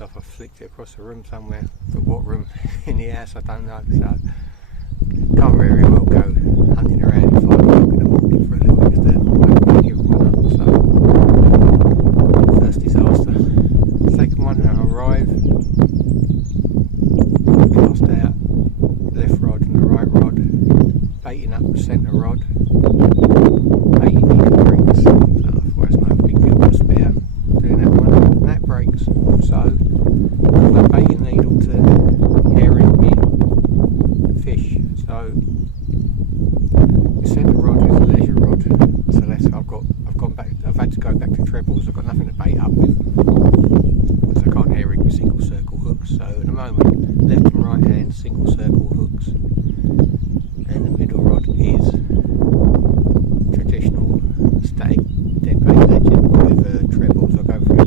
Off, I flicked it across the room somewhere, but what room in the house I don't know, so can't very well go hunting around at 5 o'clock in the morning for a little external wake and give one up, so first disaster. Second one, I arrive, cast out left rod and the right rod, baiting up the centre rod, baiting in the breaks, so well, it's no big deal to spare doing that one, and that breaks. So, the baiting needle to herring me fish. So, the centre rod is a leisure rod. So that's I've had to go back to trebles. I've got nothing to bait up with because I can't herring with single circle hooks. So at the moment, left and right hand single circle hooks, and the middle rod is traditional static deadbait legend with trebles. I'll go through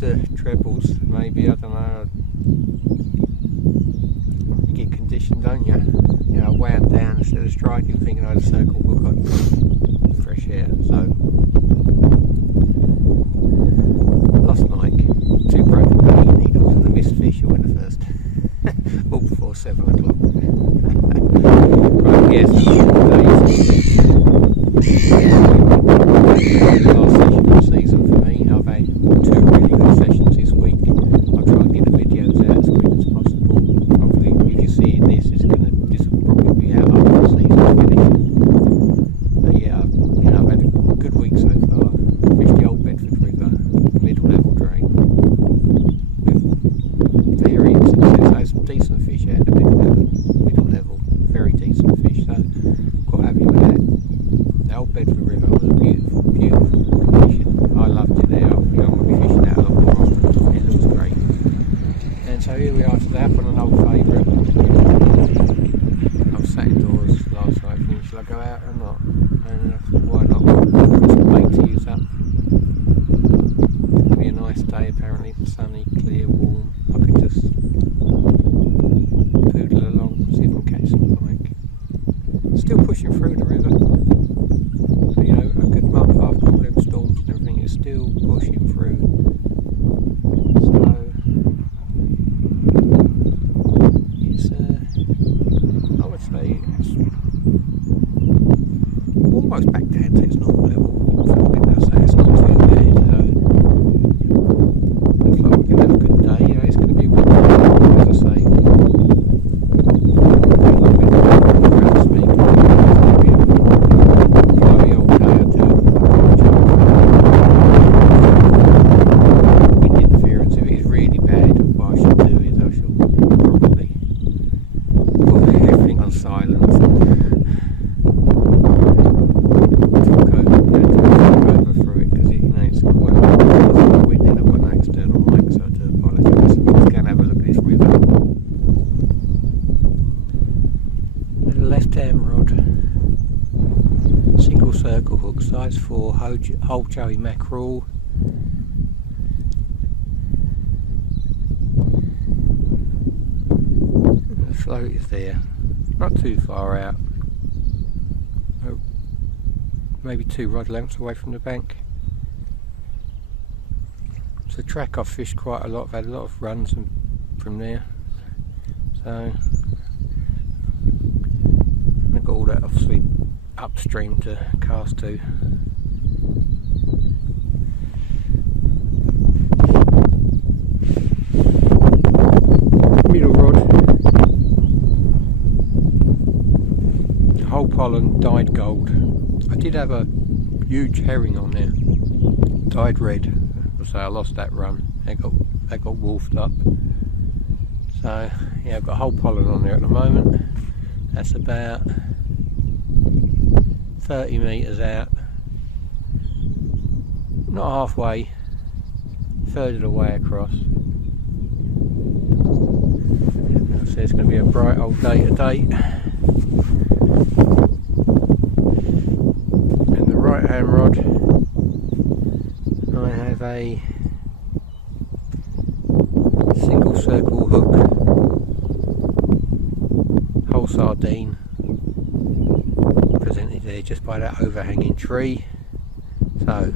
the trebles, maybe, I don't know, you get conditioned, don't you? You know, wound down instead of striking, thinking I had a circle hook on, fresh air. So lost Mike, 2 broken baiting needles and a missed fish all in the first, all before 7 o'clock. Right, yes, last session of the season for me. I've had 2 really good sessions this week. I'll try and get the videos out as quick as possible. Hopefully, if you're seeing this, this will probably be out after the season's finished. But yeah, I've had a good week so far. Fished the Old Bedford River, middle level drain, with varying success. I had some decent fish out of the middle level, very decent fish. So quite happy with that. The Old Bedford River was a beautiful, beautiful condition. I loved it there. I'm going to be fishing out a lot more often. It looks great. And so here we are today up on an old favourite. I was sat indoors last night thinking, shall I go out or not? And I thought, why not? I've got some bait to use up. It'll be a nice day apparently, sunny, clear, warm. I can just poodle along, see if I can catch some pike. Still pushing through the river. You know, a good month after all them storms and everything, is still pushing through. So it's I would say it's almost back down to its normal level. For the window, so it's not too bad. So looks like we're gonna have a good day. You know, it's gonna be windy, as I say. Circle hook, size 4, whole joey mackerel. The float is there, not too far out, maybe 2 rod lengths away from the bank. It's a track I've fished quite a lot. I've had a lot of runs from there, so I've got all that obviously upstream to cast to. Middle rod, pollen, dyed gold. I did have a huge herring on there, dyed red. So I lost that run. They got wolfed up. So yeah, I've got a whole pollen on there at the moment. That's about 30 metres out. Not halfway, third of the way across. So it's going to be a bright old day today. And the right hand rod, I have a single circle hook, whole sardine, presented there just by that overhanging tree. So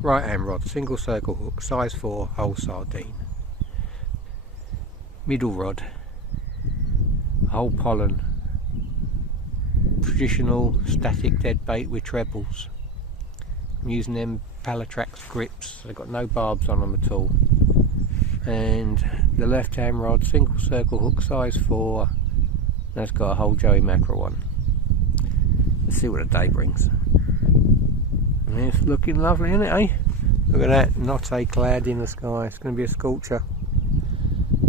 right hand rod, single circle hook, size 4, whole sardine. Middle rod, whole pollen, traditional static dead bait with trebles. I'm using them Palatrax grips, they've got no barbs on them at all. And the left hand rod, single circle hook, size 4, that's got a whole Joey mackerel one. Let's see what the day brings. It's looking lovely, isn't it, eh? Look at that, not a cloud in the sky. It's going to be a scorcher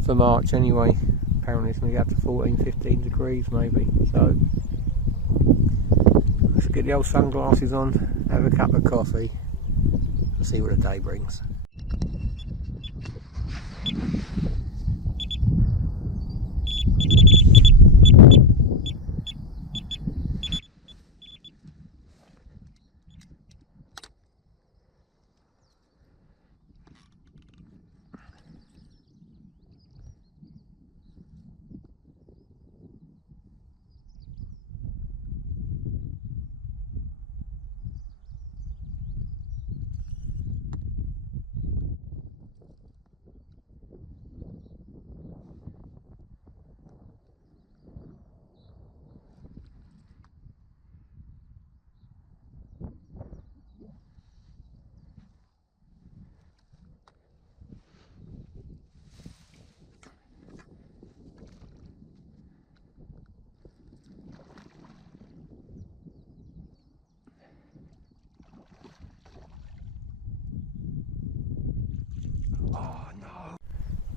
for March anyway. Apparently it's going to get up to 14-15 degrees maybe. So let's get the old sunglasses on, have a cup of coffee and see what the day brings.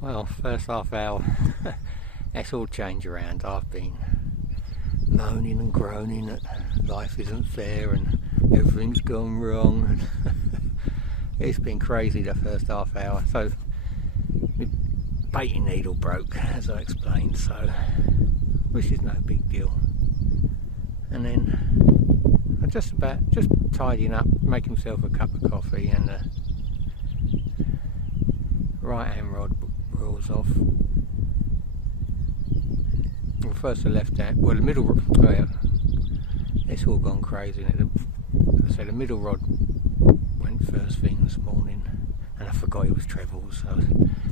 Well, first half hour, that's all change around. I've been moaning and groaning that life isn't fair and everything's gone wrong. It's been crazy the first half hour. So my baiting needle broke, as I explained, so which is no big deal. And then I'm just tidying up, making myself a cup of coffee, and the right hand rod rolls off. Well, first the left hand, well the middle rod, oh yeah, it's all gone crazy. So the middle rod went first thing this morning, and I forgot it was trebles, so I was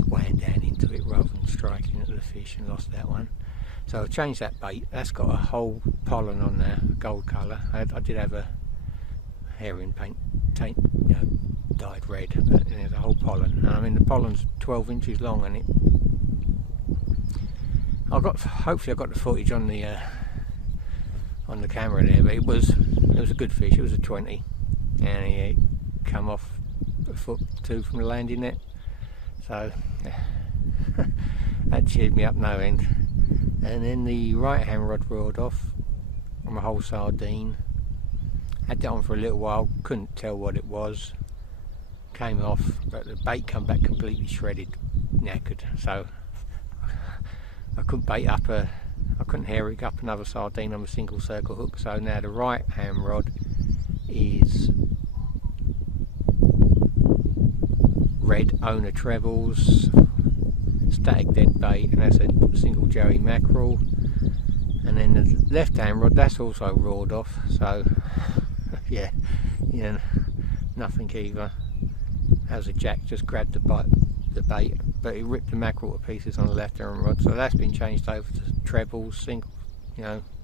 weighing down into it rather than striking at the fish and lost that one. So I changed that bait. That's got a whole pollen on there, gold colour. I did have a herring paint, you know, dyed red, but there's a whole pollen. And I mean the pollen's 12 inches long, and hopefully I got the footage on the camera there, but it was a good fish. It was a 20, and he come off a foot or two from the landing net, so that cheered me up no end. And then the right hand rod rolled off on a whole sardine. Had that on for a little while, couldn't tell what it was. Came off, but the bait come back completely shredded, knackered. So I couldn't herring up another sardine on a single circle hook. So now the right hand rod is red owner trebles, static dead bait, and that's a single Joey mackerel. And then the left hand rod, that's also roared off. So yeah, nothing either. As a jack just grabbed the bait, but it ripped the mackerel to pieces on the left hand rod. So that's been changed over to trebles.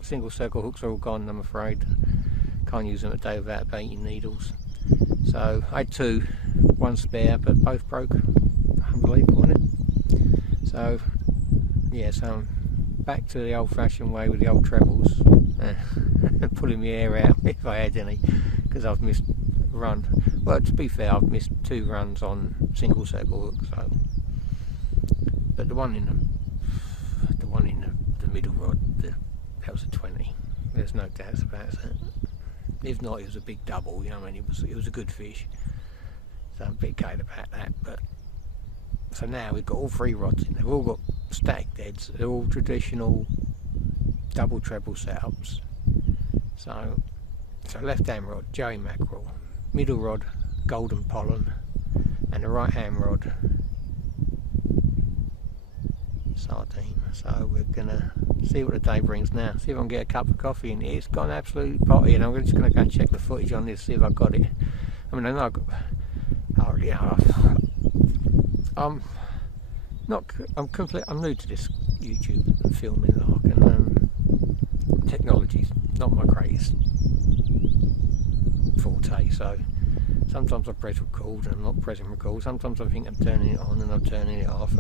Single circle hooks are all gone, I'm afraid. Can't use them a day without baiting needles. So I had two, one spare, but both broke. Unbelievable, isn't it? So yeah, so I'm back to the old-fashioned way with the old trebles, pulling my hair out if I had any, because I've missed a run. Well, to be fair, I've missed 2 runs on single circle hook, so. But the one in the middle rod, that was a 20. There's no doubts about that. If not, it was a big double. You know what I mean? It was a good fish. So I'm a bit gutted about that. But so now we've got all 3 rods in. They've all got static deads. They're all traditional double treble setups. So left hand rod, Joey mackerel. Middle rod, golden pollen, and the right hand rod, sardine. So we're gonna see what the day brings now. See if I can get a cup of coffee in here. It's got an absolute potty, and I'm just gonna go and check the footage on this, see if I got it. I mean, I know I've got. Oh yeah. I'm new to this YouTube and filming lark, and technology's not my greatest forte. So sometimes I press record and I'm not pressing record. Sometimes I think I'm turning it on and I'm turning it off.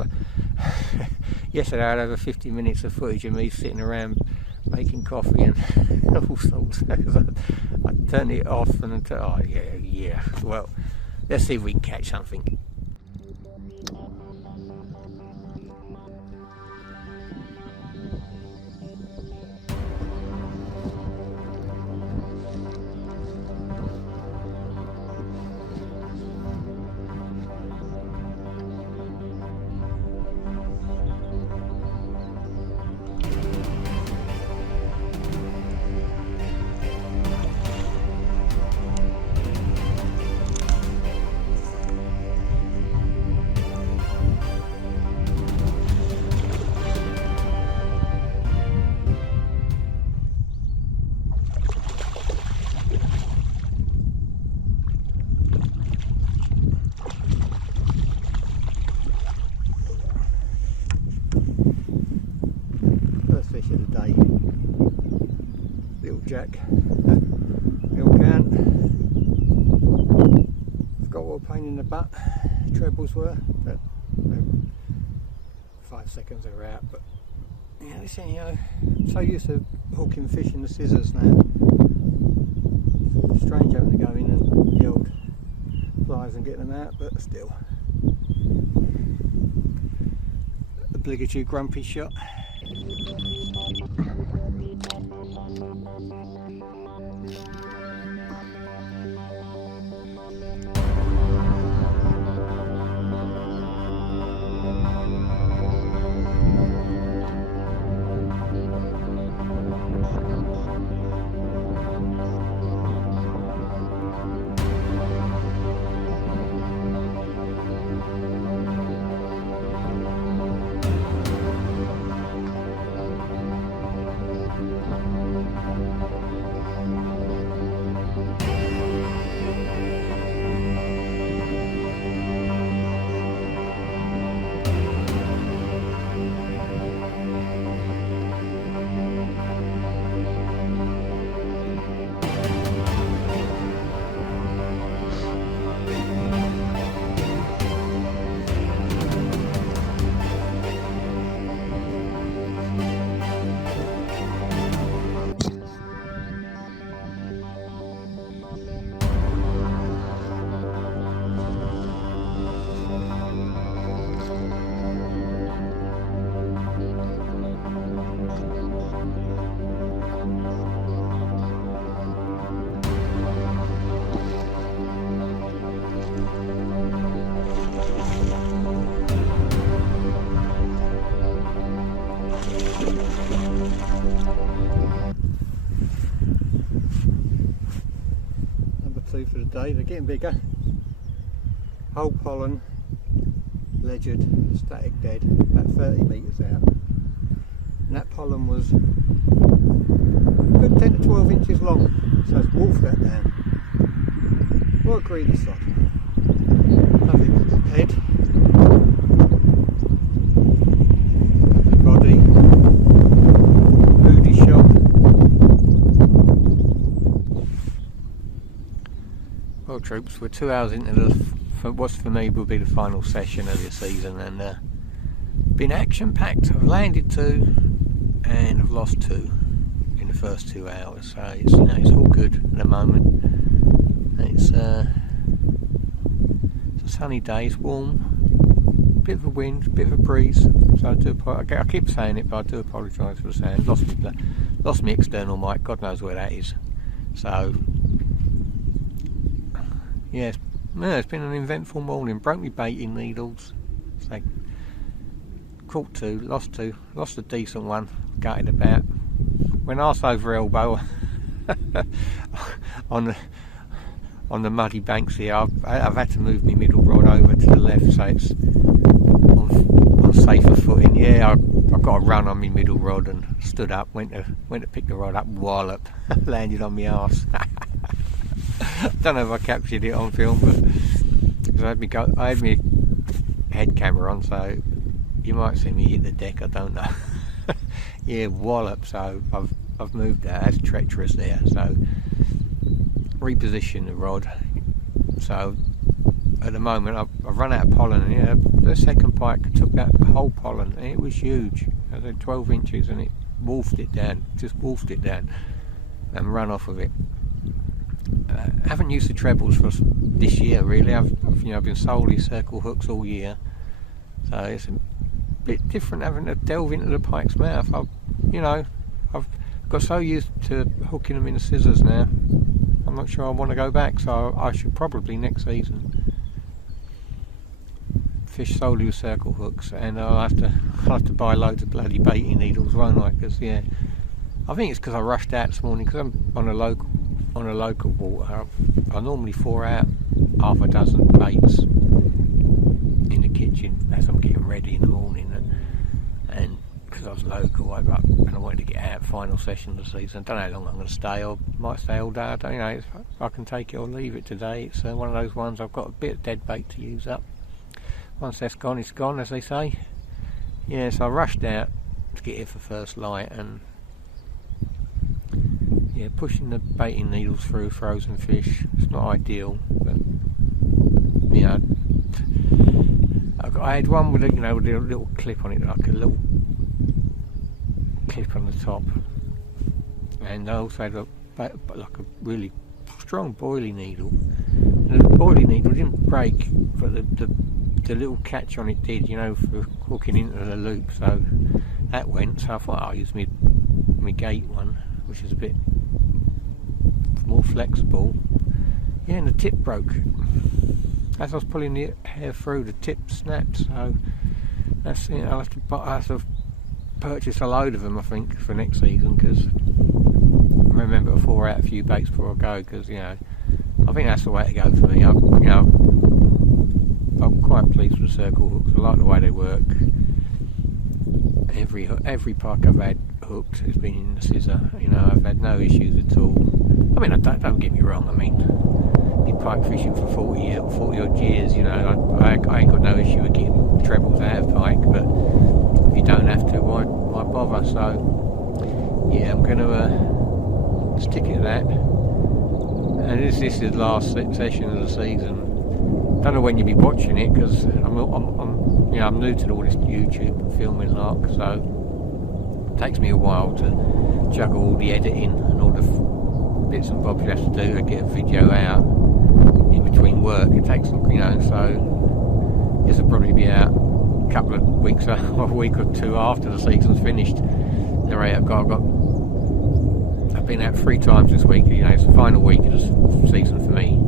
Yesterday I had over 50 minutes of footage of me sitting around making coffee and all sorts. I turned it off and oh yeah. Well, let's see if we can catch something. Fish of the day, little jack, little can. Forgot what a pain in the butt trebles were, but 5 seconds they were out. But yeah, listen, you know, I'm so used to hooking fish in the scissors now. Strange having to go in and the old pliers and get them out, but still. Obligatory grumpy shot. For the day, they're getting bigger. Whole pollen, ledgered, static dead, about 30 metres out. And that pollen was a good 10 to 12 inches long, so it's wolfed that down. What a greedy sod. Lovely head, lovely body, moody shot. Well, troops, we're 2 hours into what's for me will be the final session of the season, and been action packed. I've landed 2, and I've lost 2 in the first 2 hours, so it's, it's all good at the moment. It's a sunny day, it's warm, bit of a wind, bit of a breeze, so I keep saying it, but I do apologise for the sound. Lost my external mic, God knows where that is. So yeah, it's been an eventful morning. Broke my baiting needles, so caught 2, lost 2, lost a decent one, gutted about. Went arse over elbow on the muddy banks here. I've had to move my middle rod over to the left, so it's on safer footing. Yeah, I got a run on my middle rod and stood up, went to pick the rod up, wallop, landed on my arse. Don't know if I captured it on film, but I had my head camera on, so you might see me hit the deck. I don't know. Yeah, wallop. So I've moved that. That's treacherous there. So reposition the rod. So at the moment I've run out of pollen. Yeah, the second pike took that whole pollen, and it was huge. It was 12 inches, and it wolfed it down, and run off of it. I haven't used the trebles for this year really. I've been solely circle hooks all year, so it's a bit different having to delve into the pike's mouth. I've got so used to hooking them in the scissors now. I'm not sure I want to go back, so I should probably next season fish solely with circle hooks, and I'll have to buy loads of bloody baiting needles, won't I? Because I think it's because I rushed out this morning because I'm on a local water. I normally pour out half a dozen baits in the kitchen as I'm getting ready in the morning, and because I was local, and I wanted to get out final session of the season. I don't know how long I'm going to stay. I might stay all day. I don't know. I can take it or leave it today. It's one of those ones. I've got a bit of dead bait to use up. Once that's gone, it's gone, as they say. Yeah, so I rushed out to get here for first light, and yeah, pushing the baiting needles through frozen fish. It's not ideal, but I had one with a little clip on it, like a little clip on the top, and I also had like a really strong boilie needle. And the boilie needle didn't break, but the little catch on it did, for hooking into the loop. So that went. So I thought I'll use my gate one, which is a bit more flexible. Yeah, and the tip broke. As I was pulling the hair through, the tip snapped. So that's it. I'll have to purchase a load of them, I think, for next season, because I remember to pour out a few baits before I go, because I think that's the way to go for me. I'm quite pleased with the circle hooks. I like the way they work. Every pike I've had hooked has been in the scissor. I've had no issues at all. I mean, don't get me wrong. I mean, been pike fishing for 40 odd years. I ain't got no issue with getting trebles out of pike, but if you don't have to, why bother? So yeah, I'm going to stick at that. And this is the last session of the season. Don't know when you'll be watching it, because I'm new to all this YouTube and filming lark, so it takes me a while to juggle all the editing and all the bits and bobs you have to do to get a video out in between work. It takes, so this will probably be out a couple of weeks, or a week or two after the season's finished. I've been out 3 times this week. It's the final week of the season for me,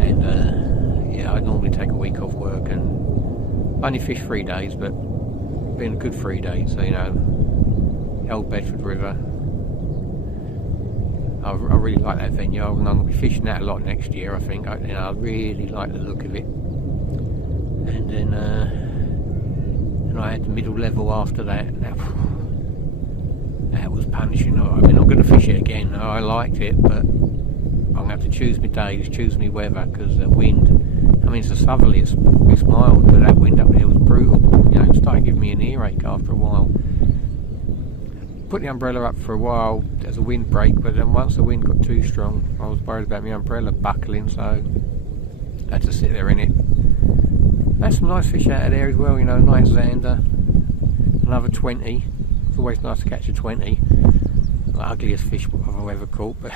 and I normally take a week off work and only fish 3 days, but been a good 3 days. So the Old Bedford River, I really like that venue. I'm going to be fishing that a lot next year, I think. I really like the look of it. And then I had the middle level after that. That was punishing. I mean, I'm going to fish it again. I liked it, but I'm going to have to choose my days, choose my weather, because the wind. I mean, it's a southerly, it's mild, but that wind up there was brutal. It started giving me an earache after a while. Put the umbrella up for a while as a wind break, but then once the wind got too strong, I was worried about my umbrella buckling, so I had to sit there in it. Had some nice fish out of there as well, nice zander, another 20. It's always nice to catch a 20. The ugliest fish I've ever caught, but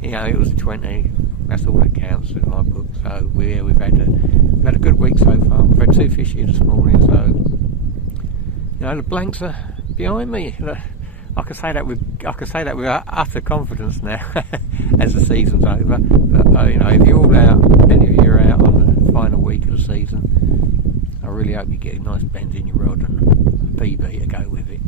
you know, it was a 20. That's all that counts in my book. So we've had a good week so far. We've had 2 fish here this morning, so you know, the blanks are behind me. I can say that with utter confidence now, as the season's over. But you know, if you're all out, any of you are out on the final week of the season, I really hope you get a nice bend in your rod and a PB to go with it.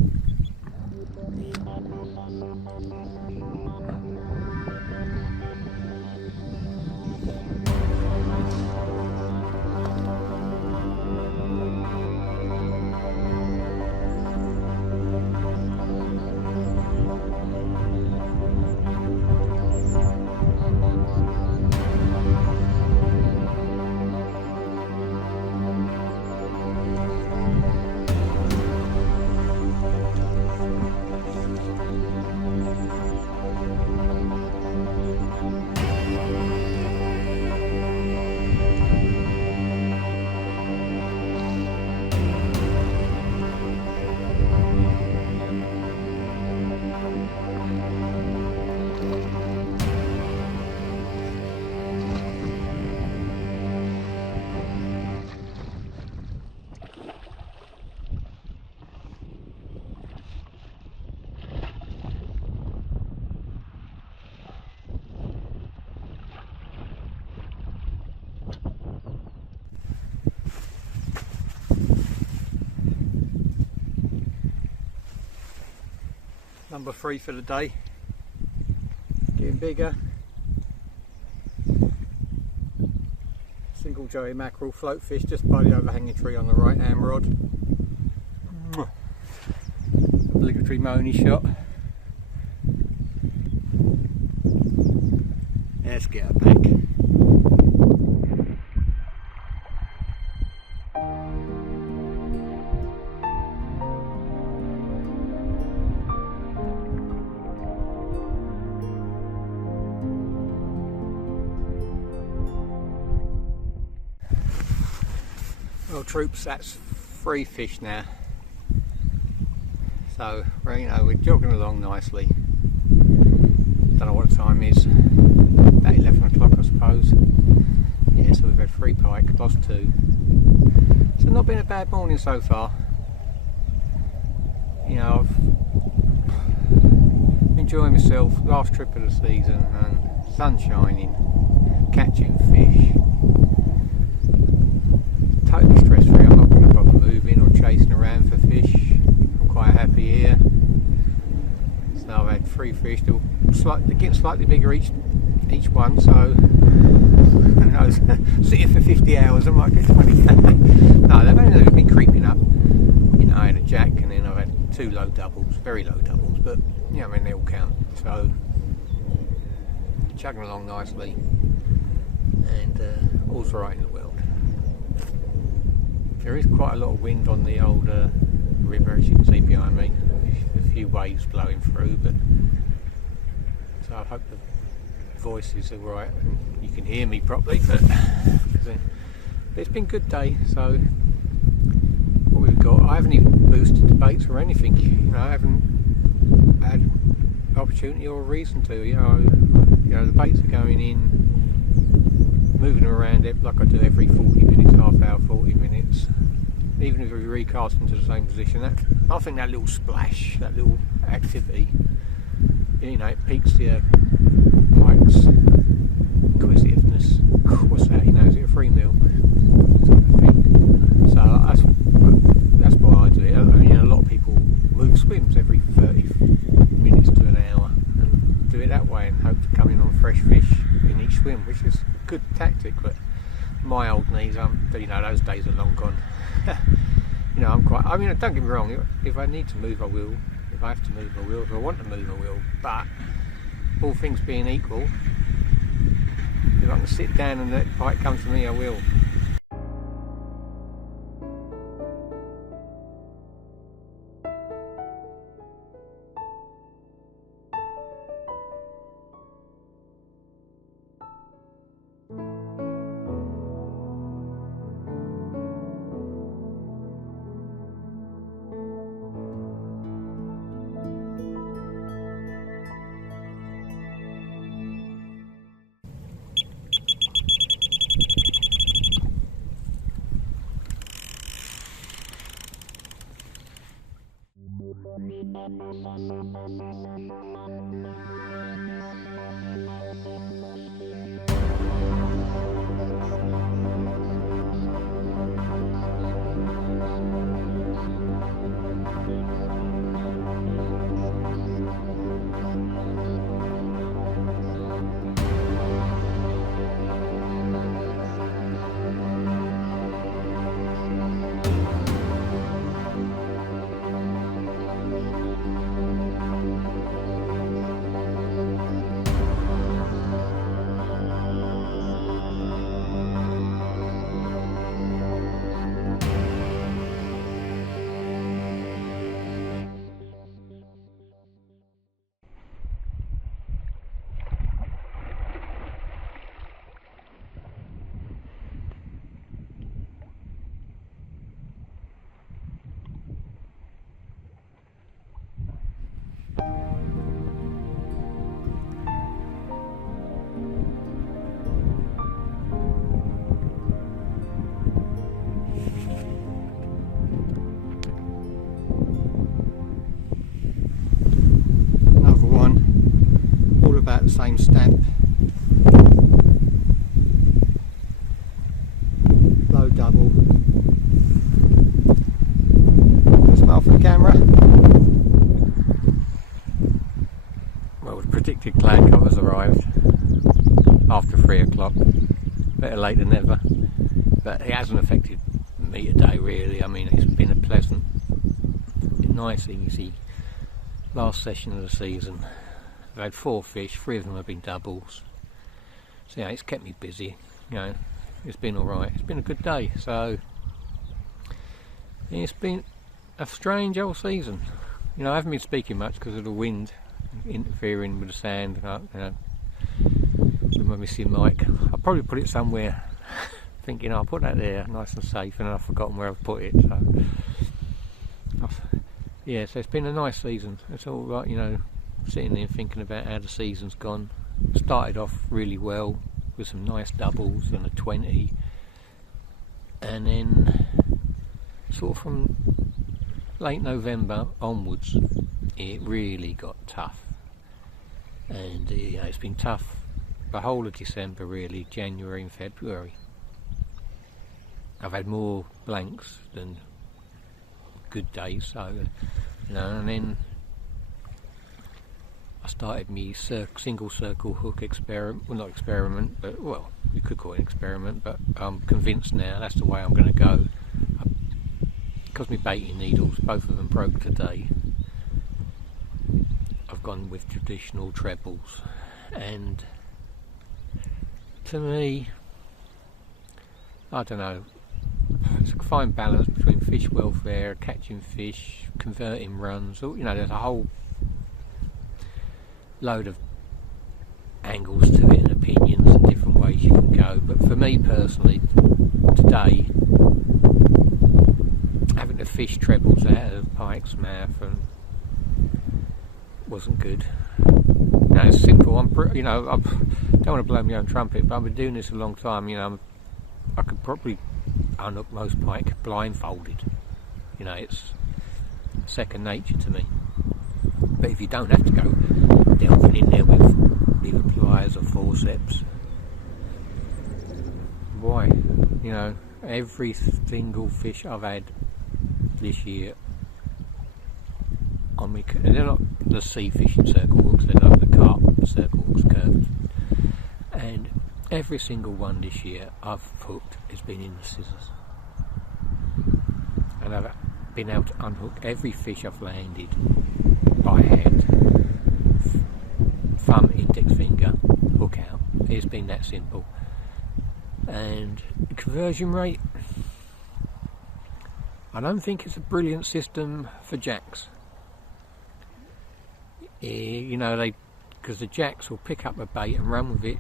Number 3 for the day, getting bigger. Single joey mackerel float fish just by the overhanging tree on the right hand rod. Obligatory Moni shot. Let's get her back. Well troops, that's 3 fish now, so you know, we're jogging along nicely. Don't know what the time is, about 11 o'clock I suppose. Yeah, so we've had 3 pike, lost 2, so not been a bad morning so far. You know, I've been enjoying myself, last trip of the season, and sun shining, catching fish. Totally stress free. I'm not going to bother moving or chasing around for fish. I'm quite happy here. So I've had 3 fish. They're getting slightly bigger each one, so who knows, sit here for 50 hours I might get 20. No, they've been creeping up. You know, I had a jack and then I've had 2 low doubles, very low doubles, but you know, I mean, they all count. So chugging along nicely, and all's right in the world. There is quite a lot of wind on the old river, as you can see behind me. A few waves blowing through, but so I hope the voice is alright and you can hear me properly. But it's been a good day. So what we've got, I haven't even boosted the baits or anything. You know, I haven't had opportunity or reason to. You know, the baits are going in, moving around it like I do every 40 minutes, half hour, 40 minutes. Even if we recast into the same position, I think that little splash, that little activity, you know, it piques the pike's inquisitiveness. What's that? You know, is it a 3 mil type of thing? So that's why I do it. I mean, a lot of people move swims every 30 minutes to an hour and do it that way and hope to come in on fresh fish in each swim, which is a good tactic. But my old knees, you know, those days are long gone. You know, I mean, don't get me wrong, if I need to move I will, if I have to move I will, if I want to move I will, but all things being equal, if I can sit down and let pike come to me, I will. Another one, all about the same stamp. Low double. Smile for the camera. Well, the predicted cloud covers arrived after 3 o'clock. Better late than never. But it hasn't affected me today really. I mean, it's been a pleasant, nice, easy last session of the season. I've had 4 fish, 3 of them have been doubles. So yeah, it's kept me busy. You know, it's been alright. It's been a good day. So it's been a strange old season. You know, I haven't been speaking much because of the wind interfering with the sand. You know, with my missing mic. I'll probably put it somewhere thinking I'll put that there nice and safe, and I've forgotten where I've put it. So yeah, so it's been a nice season. It's all right, you know, sitting there thinking about how the season's gone. Started off really well with some nice doubles and a 20, and then sort of from late November onwards it really got tough, and you know, it's been tough the whole of December really, January and February. I've had more blanks than good days, so you know, and then I started me single circle hook experiment, well not experiment, but well you could call it an experiment, but I'm convinced now that's the way I'm going to go. Because my baiting needles, both of them broke today, I've gone with traditional trebles, and to me, I don't know, it's a fine balance between fish welfare, catching fish, converting runs, you know, there's a whole load of angles to it and opinions and different ways you can go, but for me personally today, having to fish trebles out of Pike's mouth and wasn't good. No, it's simple. You know, I don't want to blow my own trumpet, but I've been doing this a long time. You know, I could probably unhook most pike blindfolded. You know, it's second nature to me. But if you don't have to go delving in there with lever pliers or forceps, why? You know, every single fish I've had this year on me, and they're not the sea fishing circle hooks, they're not the carp circle hooks curved, and every single one this year I've hooked has been in the scissors, and I've been able to unhook every fish I've landed by hand, thumb, index finger, hook out. It's been that simple. And the conversion rate, I don't think it's a brilliant system for jacks. You know, because the jacks will pick up a bait and run with it,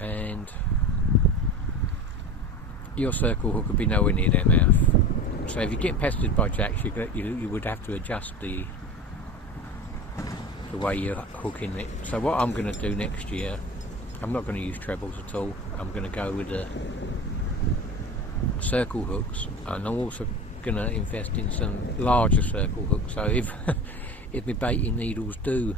and your circle hook will be nowhere near their mouth. So if you get pestered by jacks, you would have to adjust the way you're hooking it. So what I'm going to do next year, I'm not going to use trebles at all. I'm going to go with the circle hooks, and I'm also gonna invest in some larger circle hooks, so if if my baiting needles do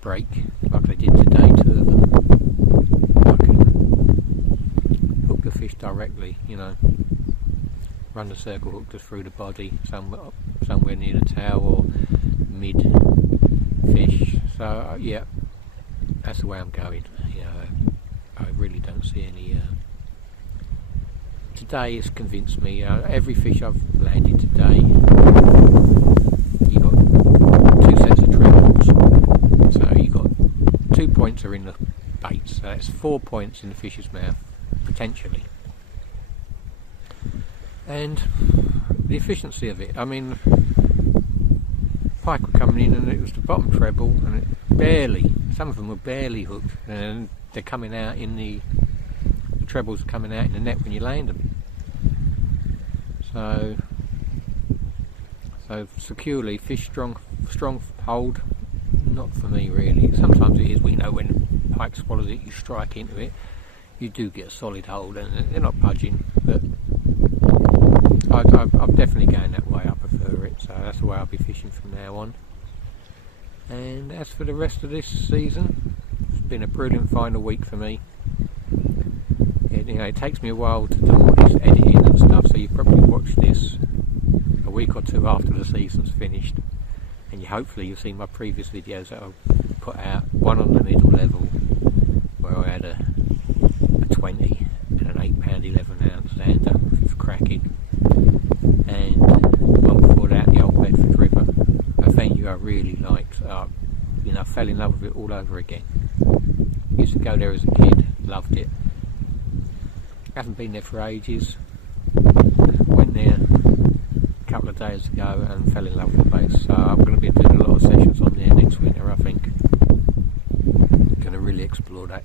break like they did today, 2 of them, I can hook the fish directly, you know, run the circle hook just through the body somewhere near the tail or mid fish. So yeah, that's the way I'm going. You know, I really don't see any today it's convinced me. Every fish I've landed today, you got 2 sets of trebles, so you got 2 points are in the bait, so that's 4 points in the fish's mouth potentially. And the efficiency of it, I mean, pike were coming in and it was the bottom treble, and it barely, some of them were barely hooked, and they're coming out in the trebles are coming out in the net when you land them. So securely, fish strong hold, not for me really. Sometimes it is, we know when pike swallows it, you strike into it, you do get a solid hold and they're not budging, but I'm definitely going that way. I prefer it, so that's the way I'll be fishing from now on. And as for the rest of this season, it's been a brilliant final week for me. You know, it takes me a while to do all this editing and stuff, so you probably watch this a week or 2 after the season's finished, and hopefully you'll see my previous videos that I've put out, one on the middle level where I had a 20 and an 8-pound 11-ounce zander, which was cracking, and one before that, the old Bedford River, a venue I really liked. You know, I fell in love with it all over again. Used to go there as a kid, loved it. Haven't been there for ages. Went there a couple of days ago and fell in love with the place. So I'm going to be doing a lot of sessions on there next winter, I think. Going to really explore that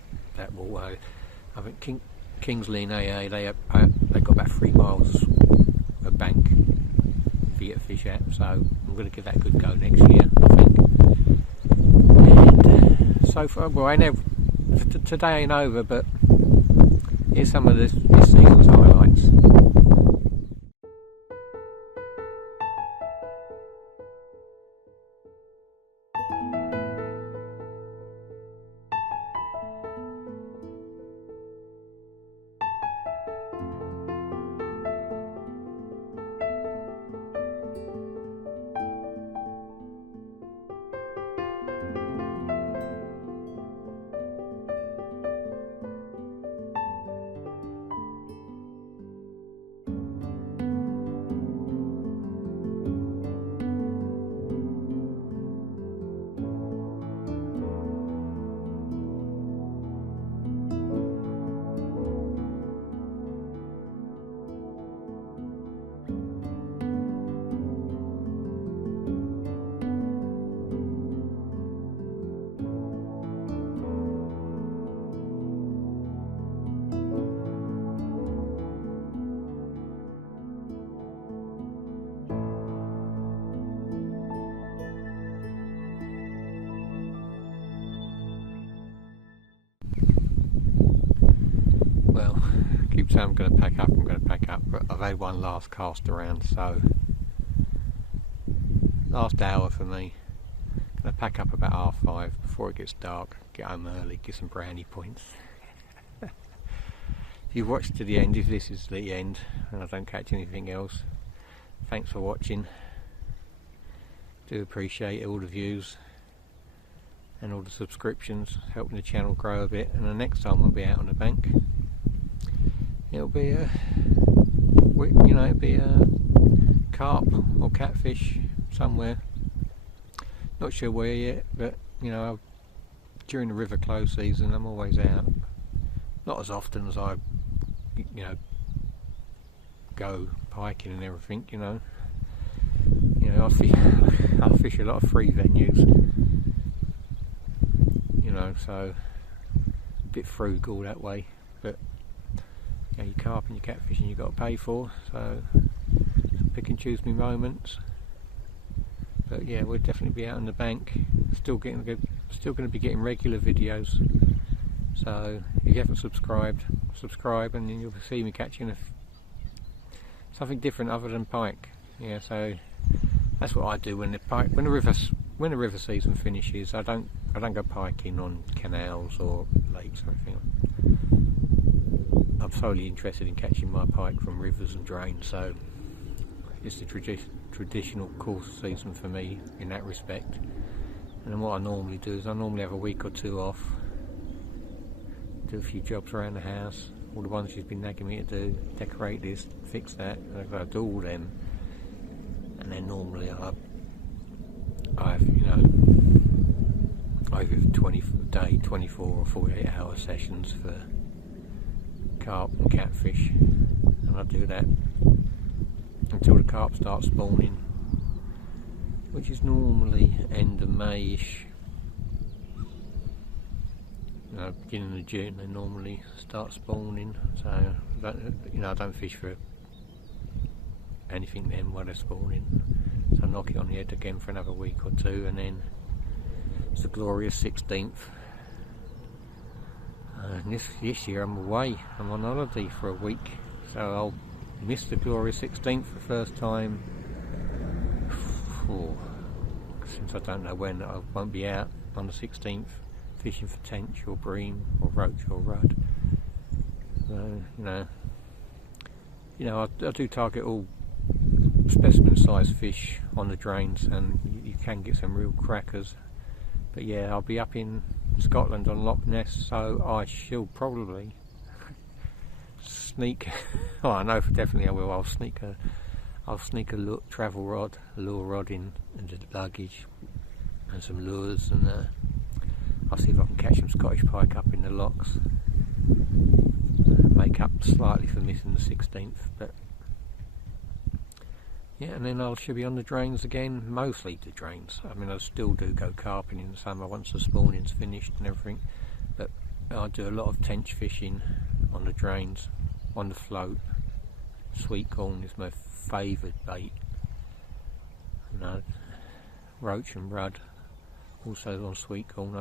water. I think Kingsley and AA, they got about 3 miles of bank for you to fish at. So I'm going to give that a good go next year, I think. And so far, well, today ain't over, but here's some of this season's highlights. Keep saying I'm going to pack up, but I've had one last cast around, so last hour for me. Going to pack up about 5:30 before it gets dark, get home early, get some brownie points. If you've watched to the end, if this is the end and I don't catch anything else, thanks for watching. Do appreciate all the views and all the subscriptions, helping the channel grow a bit. And the next time we'll be out on the bank, it'll be a carp or catfish somewhere. Not sure where yet, but you know, during the river close season I'm always out. Not as often as I, go piking and everything. I fish a lot of free venues. So a bit frugal that way, but your carp and your catfishing you've got to pay for, so pick and choose me moments. But yeah, we'll definitely be out on the bank, still going to be getting regular videos. So if you haven't subscribed, subscribe, and then you'll see me catching something different other than pike. Yeah, so that's what I do when the river season finishes. I don't go piking on canals or lakes or anything. I'm solely interested in catching my pike from rivers and drains, so it's the traditional course season for me in that respect. And then what I normally do is I normally have a week or two off, do a few jobs around the house, all the ones she's been nagging me to do, decorate this, fix that, and I do all them. And then normally I have, you know, either 24 or 48 hour sessions for carp and catfish, and I do that until the carp start spawning, which is normally end of May-ish. Beginning of June they normally start spawning, so I don't fish for anything then while they're spawning, so I knock it on the head again for another week or two, and then it's the glorious 16th. This year I'm away, I'm on holiday for a week, so I'll miss the glorious 16th for the first time since I don't know when. I won't be out on the 16th fishing for tench or bream or roach or rudd. So, I do target all specimen sized fish on the drains, and you can get some real crackers. But yeah, I'll be up in Scotland on Loch Ness, so I shall probably sneak. Oh, I know for definitely I will. I'll sneak a travel rod, a lure rod into the luggage, and some lures, and I'll see if I can catch some Scottish pike up in the lochs. Make up slightly for missing the 16th, but yeah, and then I should be on the drains again, mostly the drains. I mean, I still do go carping in the summer once the spawning's finished and everything, but I do a lot of tench fishing on the drains, on the float. Sweet corn is my favoured bait. Roach and rudd also on sweet corn.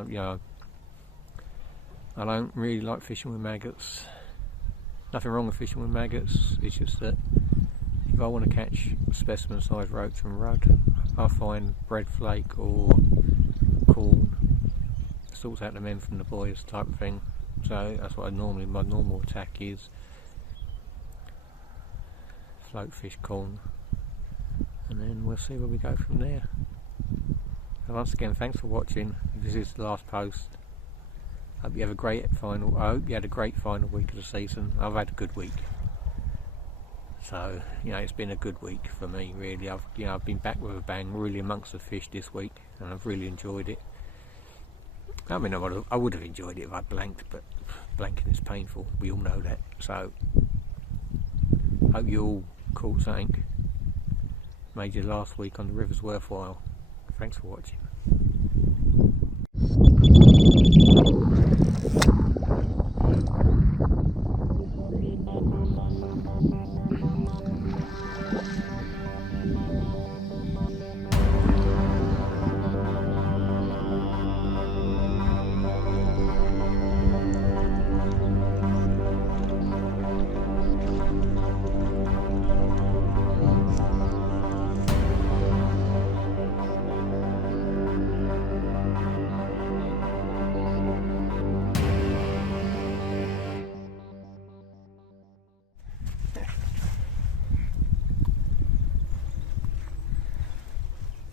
I don't really like fishing with maggots. Nothing wrong with fishing with maggots, it's just that if I want to catch specimen sized roach and rudd, I find bread flake or corn sorts out the men from the boys type of thing. So that's what my normal attack is. Float fish, corn, and then we'll see where we go from there. So once again, thanks for watching. This is the last post. I hope you had a great final week of the season. I've had a good week. So, it's been a good week for me, really. I've been back with a bang, really amongst the fish this week, and I've really enjoyed it. I mean, I would have enjoyed it if I blanked, but blanking is painful. We all know that. So, hope you all caught something, made your last week on the rivers worthwhile. Thanks for watching.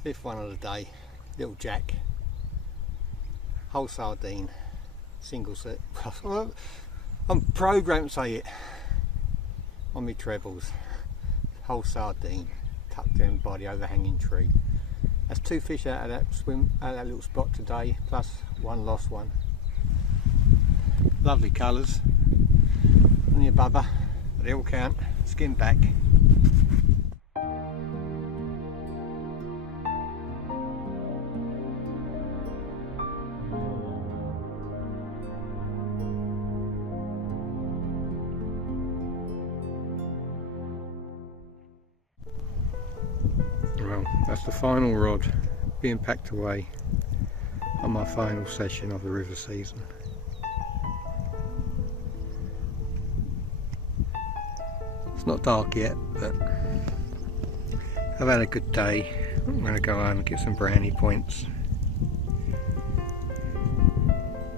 Fifth one of the day, little jack, whole sardine, single set. I'm programmed to say it on my trebles. Whole sardine, tucked in by the overhanging tree. That's 2 fish out of that little spot today, plus one lost one. Lovely colours, only a bubba, but they all count. Skin back. Well, that's the final rod being packed away on my final session of the river season. It's not dark yet, but I've had a good day. I'm going to go home and get some brownie points,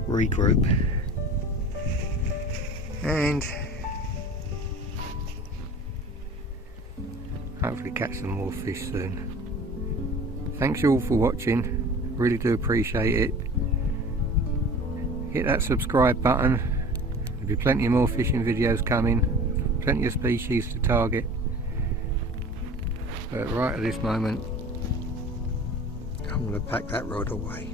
regroup, and hopefully catch some more fish soon. Thanks you all for watching, really do appreciate it. Hit that subscribe button, there'll be plenty of more fishing videos coming, plenty of species to target. But right at this moment, I'm going to pack that rod away.